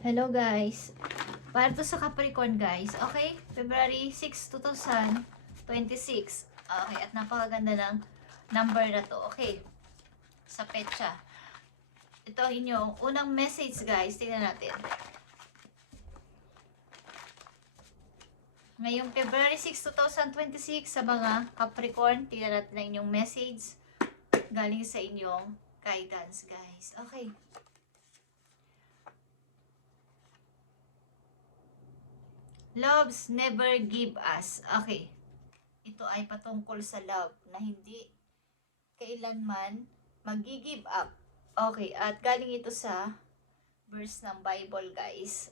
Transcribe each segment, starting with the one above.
Hello guys. Para to sa Capricorn guys. Okay? February 6, 2026. Okay, at napakaganda ng number na to. Okay. Sa petsa. Ito ang inyong unang message guys. Tingnan natin. Ngayong February 6, 2026 sa mga Capricorn, tingnan natin ang inyong message galing sa inyong guidance guys. Okay. Loves never give us. Okay. Ito ay patungkol sa love na hindi kailanman mag-give up. Okay, at galing ito sa verse ng Bible, guys.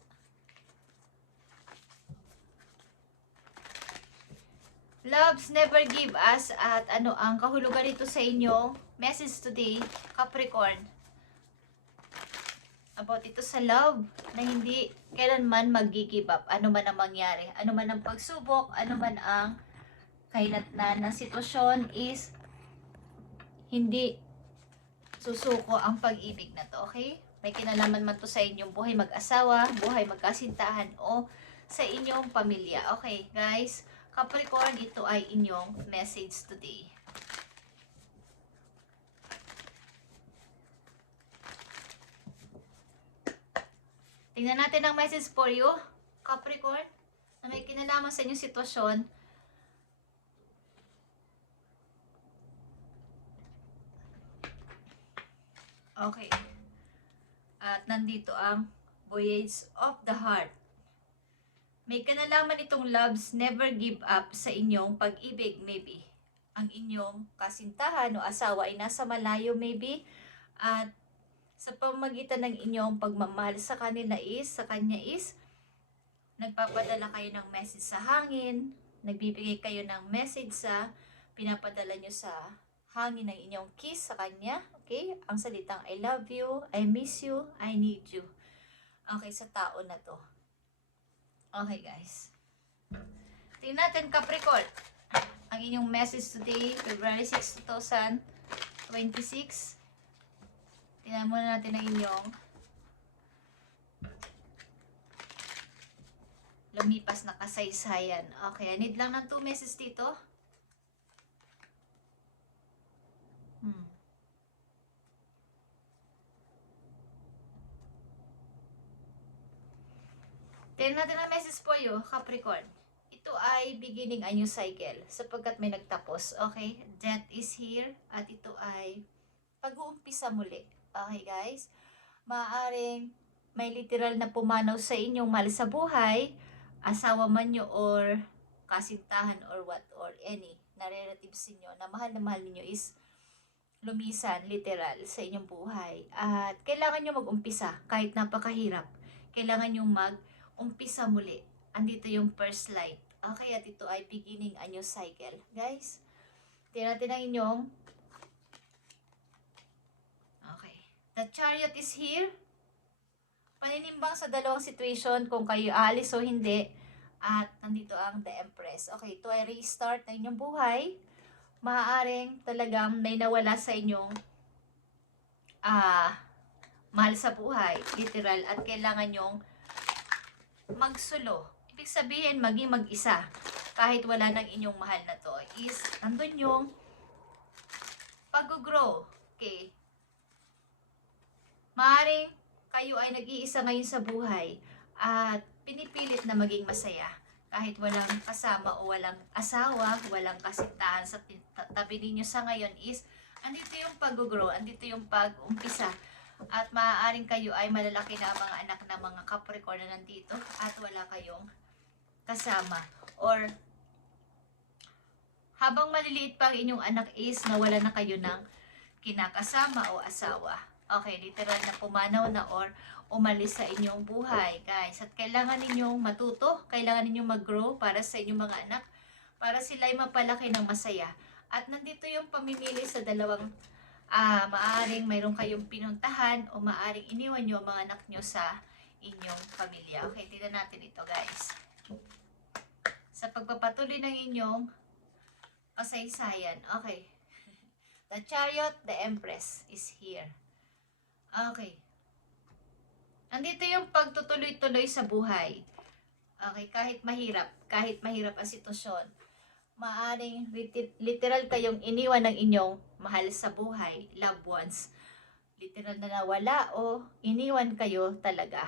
Loves never give us. At ano ang kahulugan nito sa inyo? Message today, Capricorn. About ito sa love na hindi kailanman mag-give up. Ano man ang mangyari, ano man ang pagsubok, ano man ang kahinatnan ng sitwasyon is hindi susuko ang pag-ibig na to, okay? May kinalaman man to sa inyong buhay mag-asawa, buhay magkasintahan, o sa inyong pamilya. Okay, guys? Capricorn, ito ay inyong message today. Tingnan natin ang message for you, Capricorn, na may kinalaman sa inyong sitwasyon. Okay. At nandito ang Voyage of the Heart. May kinalaman itong loves never give up sa inyong pag-ibig, maybe. Ang inyong kasintahan o asawa ay nasa malayo, maybe. At sa pamagitan ng inyong pagmamahal sa kanila sa kanya is, nagpapadala kayo ng message sa hangin, nagbibigay kayo ng message sa, pinapadala nyo sa hangin ng inyong kiss sa kanya, okay? Ang salitang I love you, I miss you, I need you. Okay, sa tao na to. Okay, guys. Tingnan natin, Capricorn. Ang inyong message today, February 6, 2026. Tingnan muna natin ang inyong lumipas na kasaysayan. Okay, I need lang ng 2 messages dito. Tingnan natin ang message po you, Capricorn. Ito ay beginning a new cycle sapagkat may nagtapos. Okay, death is here at ito ay pag-uumpisa muli. Okay, guys? Maaaring may literal na pumanaw sa inyong mahal sa buhay, asawa man nyo or kasintahan or what or any na relatives niyo na mahal ninyo is lumisan literal sa inyong buhay. At kailangan nyo mag-umpisa kahit napakahirap. Kailangan nyo mag-umpisa muli. Andito yung first light. Okay, at ito ay beginning a new cycle. Guys, tingnan natin ang inyong The Chariot is here. Paninimbang sa dalawang situation kung kayo aalis o hindi. At nandito ang The Empress. Okay, ito ay restart na inyong buhay. Maaaring talagang may nawala sa inyong mahal sa buhay. Literal. At kailangan nyong magsulo. Ibig sabihin, maging mag-isa. Kahit wala ng inyong mahal na to. Is, nandun yung pag-grow. Okay. Maaaring kayo ay nag-iisa ngayon sa buhay at pinipilit na maging masaya. Kahit walang kasama o walang asawa, walang kasintahan sa tabi ninyo sa ngayon is, andito yung pag-grow, andito yung pag-umpisa. At maaaring kayo ay malalaki na mga anak na mga Capricorn na nandito at wala kayong kasama. Or habang maliliit pa ang inyong anak is nawala na kayo ng kinakasama o asawa. Okay, literal na pumanaw na or umalis sa inyong buhay, guys. At kailangan ninyong matuto, kailangan ninyong mag-grow para sa inyong mga anak, para sila ay mapalaki ng masaya. At nandito yung pamimili sa dalawang, maaring mayroon kayong pinuntahan o maaring iniwan nyo ang mga anak nyo sa inyong pamilya. Okay, tignan natin ito, guys. Sa pagpapatuloy ng inyong kasaysayan. Okay. The Chariot, the Empress is here. Okay. Andito yung pagtutuloy-tuloy sa buhay. Okay, kahit mahirap ang sitwasyon, maaring literal kayong iniwan ng inyong mahal sa buhay, loved ones. Literal na nawala o iniwan kayo talaga.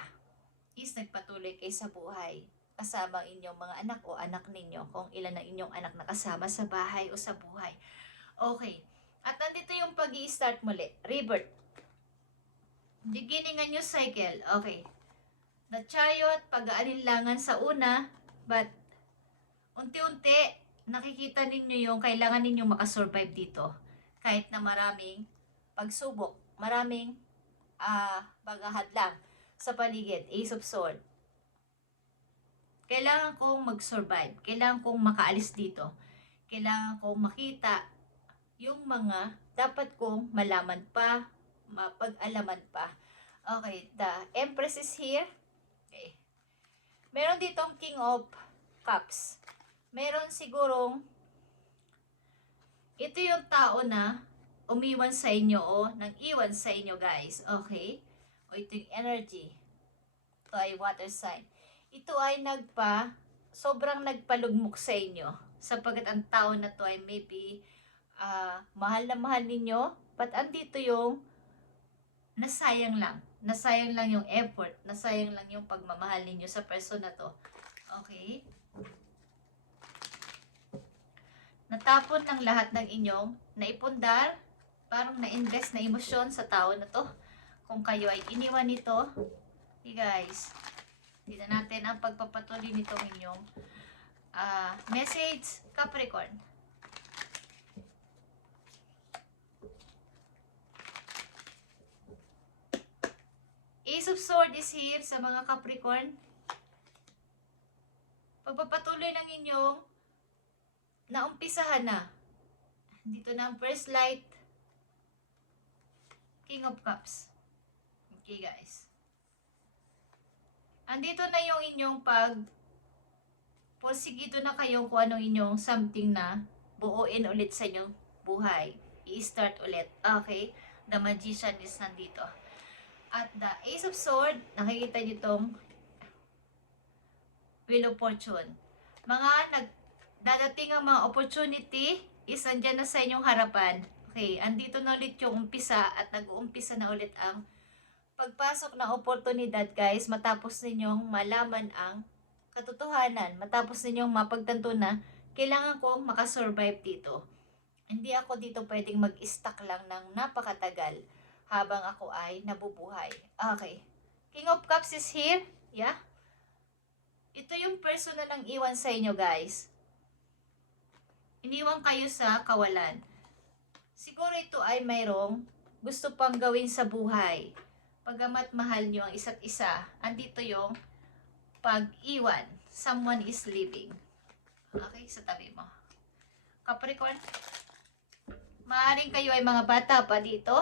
Is nagpatuloy kayo sa buhay kasama ang inyong mga anak o anak ninyo, kung ilan ang inyong anak na kasama sa bahay o sa buhay. Okay. At nandito yung pag-i-start muli. Rebirth. Beginning a new cycle. Okay. Na-chayot, pag-aalinlangan sa una, but unti-unti, nakikita ninyo yung kailangan ninyo makasurvive dito. Kahit na maraming pagsubok, maraming hadlang sa paligid. Ace of Swords. Kailangan kong mag-survive. Kailangan kong makaalis dito. Kailangan kong makita yung mga dapat kong malaman pa, mapag-alaman pa. Okay, the Empress is here. Okay. Meron ditong King of Cups. Meron sigurong ito yung tao na umiwan sa inyo o nang-iwan sa inyo, guys. Okay? O ito yung energy. Ito ay water sign. Ito ay sobrang nagpalugmok sa inyo. Sapagkat ang tao na to ay maybe mahal na mahal ninyo, but andito yung nasayang lang. Nasayang lang yung effort. Nasayang lang yung pagmamahal ninyo sa person na to. Okay? Natapon ng lahat ng inyong naipundar, parang na-invest na emosyon sa tao na to. Kung kayo ay iniwan nito, hey guys, tignan natin ang pagpapatuloy nitong inyong message, Capricorn. Ace of Swords is here sa mga Capricorn. Pagpapatuloy ng inyong naumpisahan na. Dito na ang first light. King of Cups. Okay guys. Andito na yung inyong porsigido na kayo kung anong inyong something na buuin ulit sa inyong buhay. I-start ulit. Okay? The Magician is nandito. At the Ace of Swords, nakikita nyo itong Wheel of Fortune. Dadating ang mga opportunity is andyan na sa inyong harapan. Okay, andito na ulit yung umpisa at nag-uumpisa na ulit ang pagpasok ng oportunidad, guys, matapos ninyong malaman ang katotohanan, matapos ninyong mapagtanto na kailangan kong makasurvive dito. Hindi ako dito pwedeng mag-stuck lang ng napakatagal habang ako ay nabubuhay. Okay. King of Cups is here. Yeah. Ito yung personal ang iwan sa inyo, guys. Iniwan kayo sa kawalan. Siguro ito ay mayroong gusto pang gawin sa buhay. Pagamat mahal nyo ang isa't isa, andito yung pag-iwan. Someone is leaving. Okay, sa tabi mo. Capricorn, maaaring kayo ay mga bata pa dito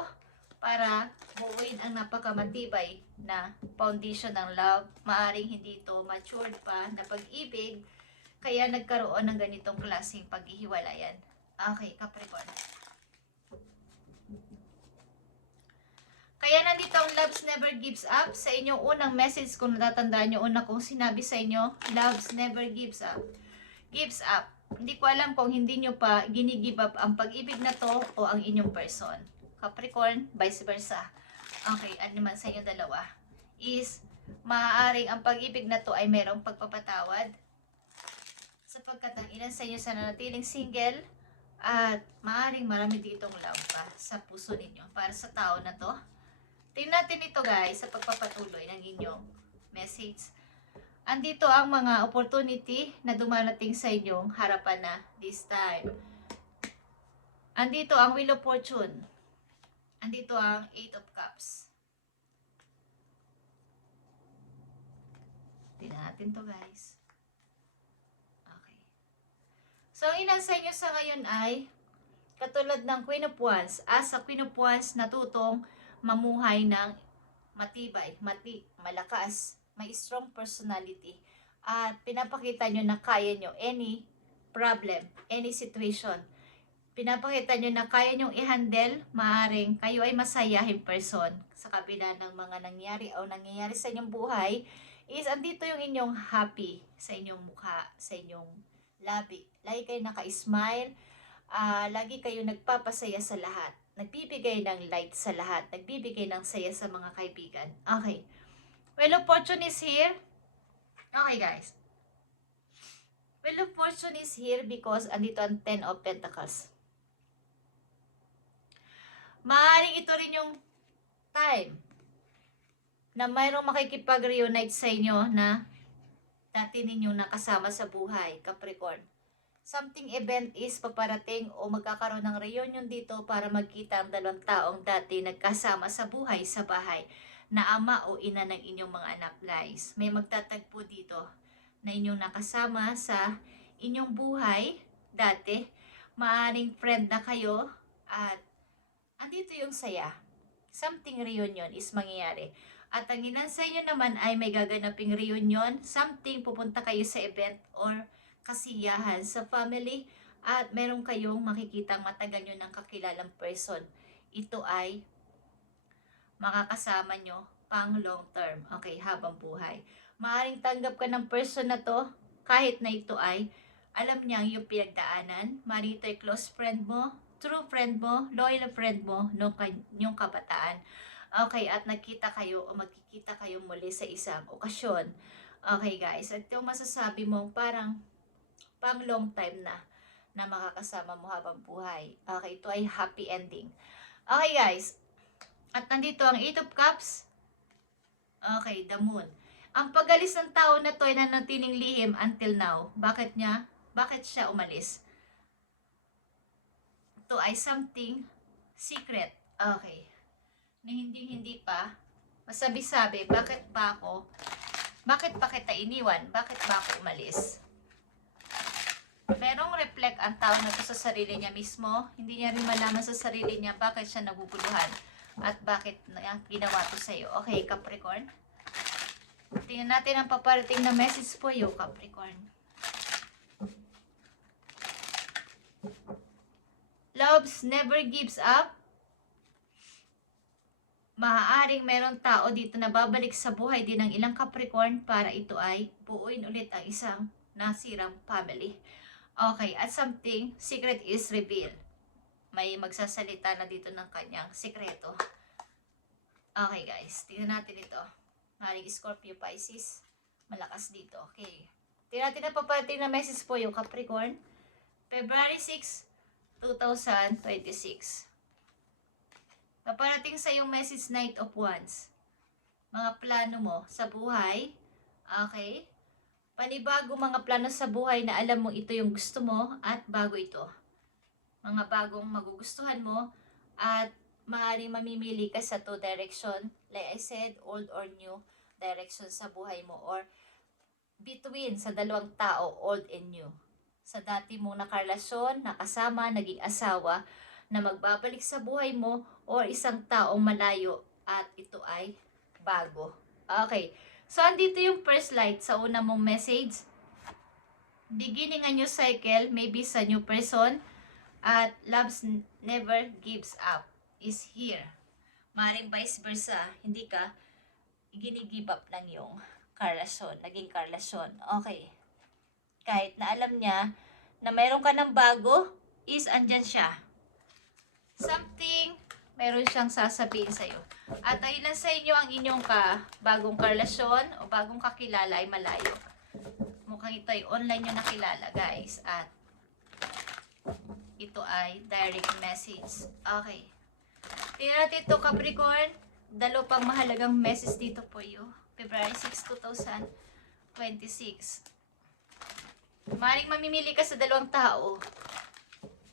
para buuin ang napakamatibay na foundation ng love. Maaaring hindi ito matured pa na pag-ibig, kaya nagkaroon ng ganitong klaseng paghihiwalayan. Okay, Capricorn. Kaya nandito ang loves never gives up. Sa inyong unang message, kung natatandaan nyo, una kong sinabi sa inyo, loves never gives up. Gives up. Hindi ko alam kung hindi nyo pa gini-give up ang pag-ibig na to o ang inyong person. Capricorn, vice versa. Okay, ano naman sa inyo dalawa? Is, maaaring ang pag-ibig na to ay mayroong pagpapatawad. Sapagkat ang ilan sa inyo sa nanatiling single, at maaaring marami ditong love pa sa puso ninyo para sa tao na to. Tingnan natin ito, guys, sa pagpapatuloy ng inyong message. Andito ang mga opportunity na dumarating sa inyong harapan na this time. Andito ang Wheel of Fortune. Andito ang Eight of Cups. Tingnan natin to, guys. Okay. So, ilan sa inyo sa ngayon ay katulad ng Queen of Wands. As a Queen of Wands, natutong mamuhay ng matibay, malakas, may strong personality. At pinapakita nyo na kaya nyo any problem, any situation. pinapakita nyo na kaya nyong i-handle, maaring kayo ay masayahin person sa kabila ng mga nangyari o nangyayari sa inyong buhay, is andito yung inyong happy sa inyong mukha, sa inyong labi. Lagi kayo naka-smile, lagi kayo nagpapasaya sa lahat, nagbibigay ng light sa lahat, nagbibigay ng saya sa mga kaibigan. Okay. Wheel of Fortune is here. Okay guys. Wheel of Fortune is here because andito ang 10 of Pentacles. Maaaring ito rin yung time na mayroong makikipag-reunite sa inyo na dati ninyong nakasama sa buhay, Capricorn. Something event is paparating o magkakaroon ng reunion dito para magkita ang dalawang taong dati nagkasama sa buhay sa bahay na ama o ina ng inyong mga anak, guys. May magtatagpo dito na inyong nakasama sa inyong buhay dati. Maaaring friend na kayo at andito yung saya. Something reunion is mangyayari. At ang sa inyo naman ay may gaganaping reunion. Something pupunta kayo sa event or kasiyahan sa family. At meron kayong makikitang matagal nyo ng kakilalang person. Ito ay makakasama nyo pang long term. Okay, habang buhay. Maaring tanggap ka ng person na to kahit na ito ay alam niya yung pinagdaanan. Maaring ito ay close friend mo, true friend mo, loyal friend mo, yung kabataan. Okay, at nagkita kayo o magkikita kayo muli sa isang okasyon. Okay guys, at yung masasabi mo parang pang long time na makakasama mo habang buhay. Okay, ito ay happy ending. Okay guys, at nandito ang 8 of Cups. Okay, the Moon. Ang pag-alis ng tao na to ay nanatiling lihim until now. Bakit siya umalis? Ito ay something secret. Okay. Na hindi pa masabi-sabi, bakit pa kita iniwan? Bakit ba ako umalis? Merong reflect ang tao na to sa sarili niya mismo. Hindi niya rin malaman sa sarili niya bakit siya naguguluhan at bakit ginawa to sa'yo. Okay, Capricorn. Tingnan natin ang paparating na message po iyo, Capricorn. Loves never gives up. Maaaring meron tao dito na babalik sa buhay din ng ilang Capricorn para ito ay buuin ulit ang isang nasirang family. Okay, at something secret is revealed. May magsasalita na dito ng kanyang sekreto. Okay guys, tingnan natin ito. Maaaring Scorpio, Pisces, malakas dito. Okay. Tingnan natin ang paparating na message po yung Capricorn. February 6, 2026. Paparating sa yung message Knight of Wands. Mga plano mo sa buhay. Okay? Panibago mga plano sa buhay na alam mo ito yung gusto mo at bago ito. Mga bagong magugustuhan mo at maaaring mamimili ka sa 2 direction. Like I said, old or new direction sa buhay mo or between sa dalawang tao, old and new. Sa dati mong nakarelasyon, nakasama, naging asawa, na magbabalik sa buhay mo or isang taong malayo at ito ay bago. Okay. So, andito yung first light sa una mong message. Beginning a new cycle, maybe sa new person. At loves never gives up is here. Maring vice versa, hindi ka gini-give up lang yung karelasyon, naging karelasyon. Okay. Kahit na alam niya na mayroon ka ng bago, is andyan siya. Something, meron siyang sasabihin sa'yo. At ayun lang sa inyo ang inyong bagong karelasyon o bagong kakilala ay malayo. Mukhang ito ay online nyo nakilala, guys. At ito ay direct message. Okay. Tingnan natin ito, Capricorn. Dalo pang mahalagang message dito po you. February 6, 2026. Maring mamimili ka sa dalawang tao.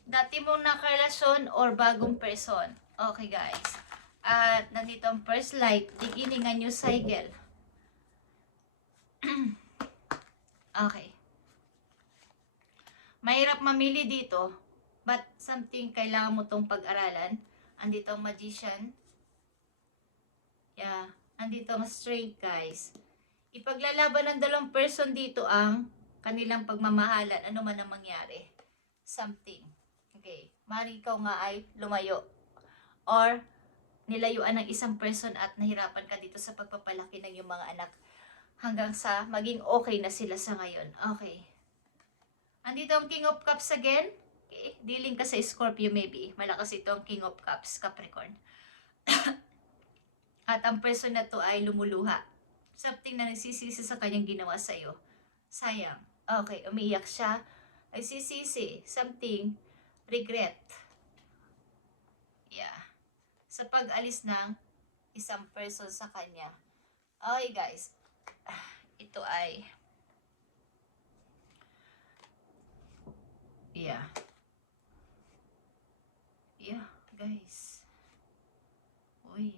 Dati mong nakarelasyon or bagong person. Okay guys. At nandito ang first light. Beginning a new cycle. Okay. Mahirap mamili dito. But something kailangan mo tong pag-aralan. Andito ang magician. Yeah. Andito ang strength guys. Ipaglalaban ng dalawang person dito ang kanilang pagmamahalan. Ano man ang mangyari. Something. Okay. Maaaring ikaw nga ay lumayo or nilayuan ng isang person at nahirapan ka dito sa pagpapalaki ng iyong mga anak hanggang sa maging okay na sila sa ngayon. Okay. Andito ang King of Cups again. Okay. Dealing ka sa Scorpio maybe. Malakas ito ang King of Cups, Capricorn. At ang person na to ay lumuluha. Something na nagsisisi sa kanyang ginawa sa iyo. Sayang. Okay, umiiyak siya. Ay sisisi. Something. Regret. Yeah. Sa pag-alis ng isang person sa kanya. Okay guys. Ito ay yeah. Yeah, guys. Uy.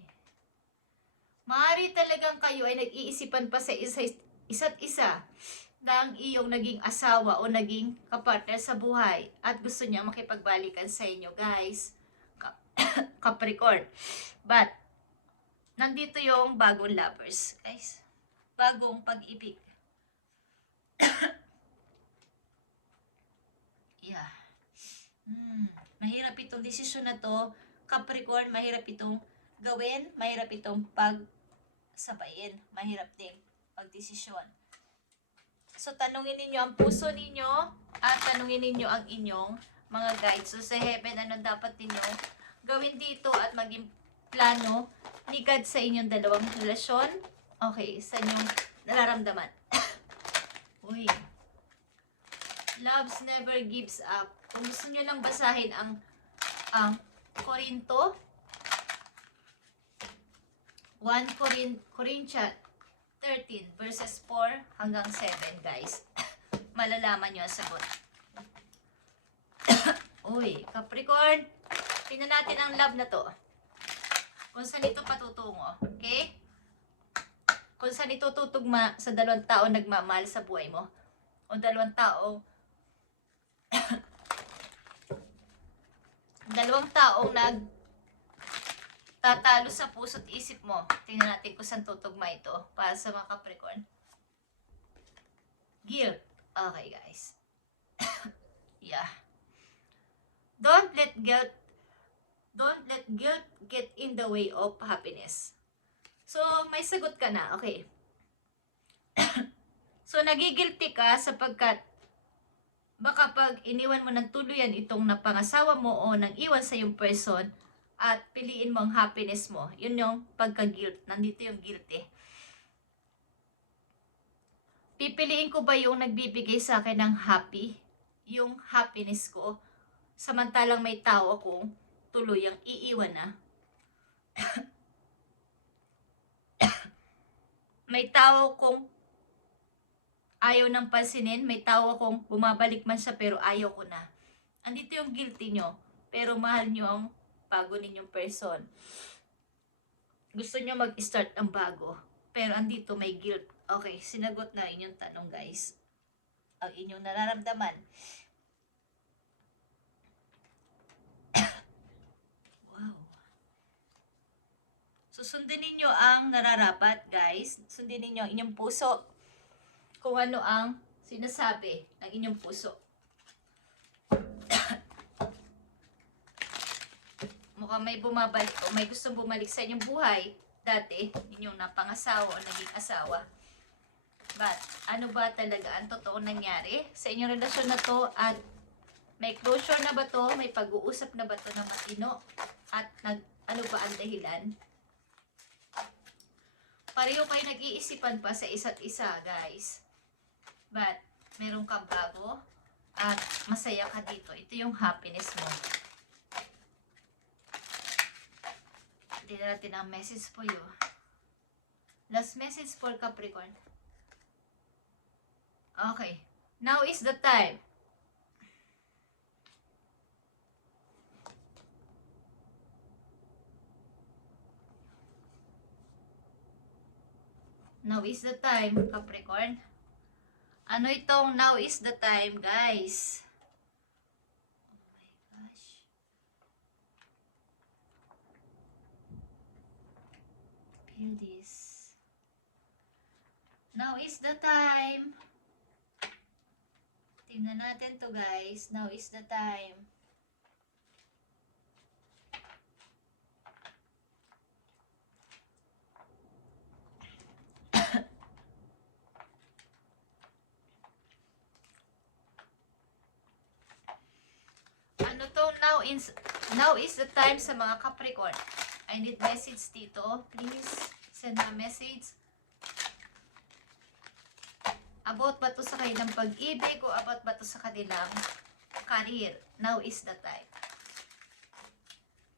Maaari talagang kayo ay nag-iisipan pa sa isa't isa ng iyong naging asawa o naging kapartner sa buhay at gusto niya makipagbalikan sa inyo, guys. Capricorn. But, nandito yung bagong lovers, guys. Bagong pag-ibig. Yeah. Mahirap itong desisyon na to. Capricorn, mahirap itong gawin. Mahirap itong pagsabayin. Mahirap ding pagdesisyon. So, tanungin ninyo ang puso ninyo at tanungin ninyo ang inyong mga guides. So, sa heaven, ano dapat ninyo gawin dito at maging plano ni God sa inyong dalawang relasyon? Okay, sa inyong nararamdaman. Uy. Loves never gives up. Kung gusto nyo lang basahin ang Corinto, 1 Corinthians 13 verses 4 hanggang 7, guys. Malalaman nyo ang sagot. Uy, Capricorn, tingnan natin ang love na to. Kung saan ito patutungo, okay? Kung saan ito tutugma sa dalawang tao nagmamahal sa buhay mo. O dalawang tao taong tatalo sa puso't isip mo. Tingnan natin kung saan tutugma ito para sa mga Capricorn. Guilt. Okay, guys. Yeah. Don't let guilt get in the way of happiness. So, may sagot ka na. Okay. So, nagigilty ka sapagkat baka pag iniwan mo ng tuluyan itong napangasawa mo o nang iwan sa yung person at piliin mo ang happiness mo, yun yung pagka-guilt. Nandito yung guilt eh. Pipiliin ko ba yung nagbibigay sa akin ng happy? Yung happiness ko? Samantalang may tao akong tuluyang iiwan na. May tao kong ayaw nang pansinin, may tao akong bumabalik man siya pero ayaw ko na. Andito yung guilty nyo, pero mahal nyo ang bago ninyong person. Gusto nyo mag-start ang bago, pero andito may guilt. Okay, sinagot na inyong tanong, guys. Ang inyong nararamdaman. Wow. So, sundin ninyo ang nararapat, guys. Sundin ninyo ang inyong puso. Kung ano ang sinasabi ng inyong puso. Mukhang may bumabalik o may gustong bumalik sa inyong buhay dati, inyong napangasawa o naging asawa. But, ano ba talaga ang totoo nangyari sa inyong relasyon na to at may closure na ba to? May pag-uusap na ba to na matino? At ano ba ang dahilan? Pareho kayo nag-iisipan pa sa isa't isa, guys. But, meron kang bago at masaya ka dito. Ito yung happiness mo. Tignan natin ang message for you. Last message for Capricorn. Okay. Now is the time. Now is the time, Capricorn. Ano itong now is the time, guys? Oh my gosh. Feel this. Now is the time. Tingnan natin to, guys. Now is the time. now is the time sa mga Capricorn. I need message dito. Please send a message. About ba to sa kanilang pag-ibig o about ba to sa kanilang career? Now is the time.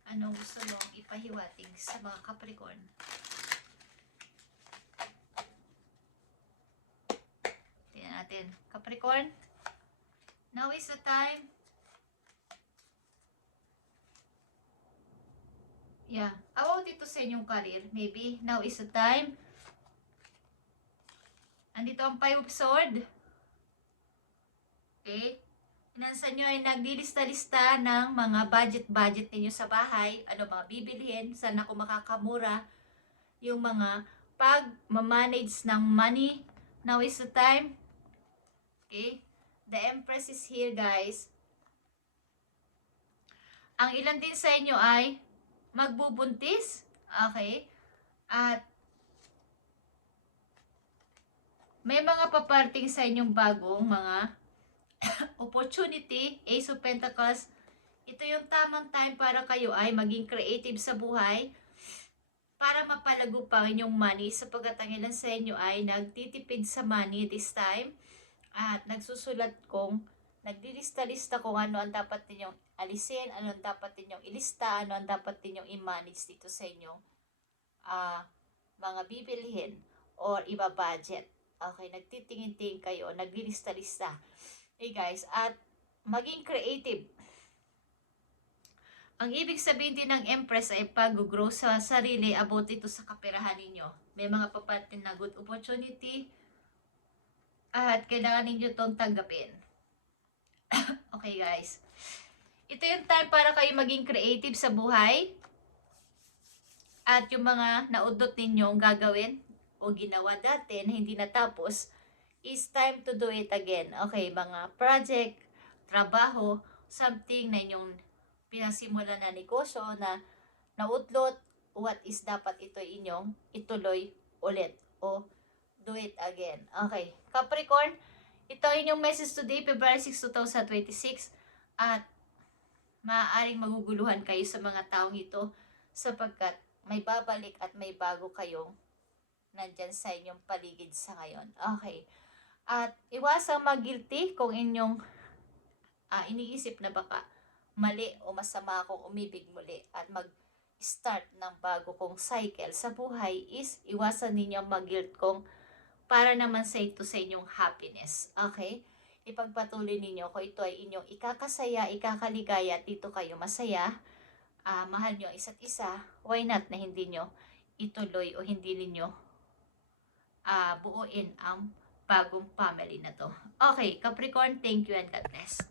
Ano gusto mong ipahiwatig sa mga Capricorn? Tingnan natin. Capricorn, now is the time. Yeah. About dito sa inyong career, maybe now is the time. Andito ang 5 of Swords. Okay? Pinansan nyo ay naglilista-lista ng mga budget ninyo sa bahay. Ano mga bibilhin, saan ako makakamura. Yung mga pag-manage ng money. Now is the time. Okay? The Empress is here, guys. Ang ilan din sa inyo ay magbubuntis. Okay? At may mga paparting sa inyong bagong mga opportunity. Ace of Pentacles. Ito yung tamang time para kayo ay maging creative sa buhay para mapalago pa inyong money sapagkat ang ilan sa inyo ay nagtitipid sa money this time at nagsusulat kung nagdilista-lista kung ano ang dapat ninyong alisin, ano ang dapat ninyong ilista, ano ang dapat ninyong i-manage dito sa inyong mga bibilhin or iba budget. Okay, nagtitingin-tingin kayo, naglilista-lista. Hey guys, at maging creative. Ang ibig sabihin din ng Empress ay pag-grow sa sarili about ito sa kaperahan ninyo. May mga papatin na good opportunity at kailangan ninyo itong tanggapin. Okay guys. Ito yung time para kayo maging creative sa buhay at yung mga naudot ninyong gagawin o ginawa dati na hindi natapos, is time to do it again. Okay, mga project, trabaho, something na inyong pinasimulan na negosyo na naudlot, what is dapat ito inyong ituloy ulit o do it again. Okay, Capricorn, ito inyong message today, February 6, 2026, at maaaring maguguluhan kayo sa mga taong ito sapagkat may babalik at may bago kayong nandyan sa inyong paligid sa ngayon. Okay. At iwasang mag-guilty kung inyong iniisip na baka mali o masama akong umibig muli at mag-start ng bago kong cycle sa buhay is iwasan ninyo mag-guilt kung para naman sa ito sa inyong happiness. Okay? Ipagpatuloy ninyo kung ito ay inyong ikakasaya, ikakaligaya at dito kayo masaya, mahal nyo isa't isa, why not na hindi nyo ituloy o hindi ninyo buuin ang bagong family na to. Okay, Capricorn, thank you and God bless.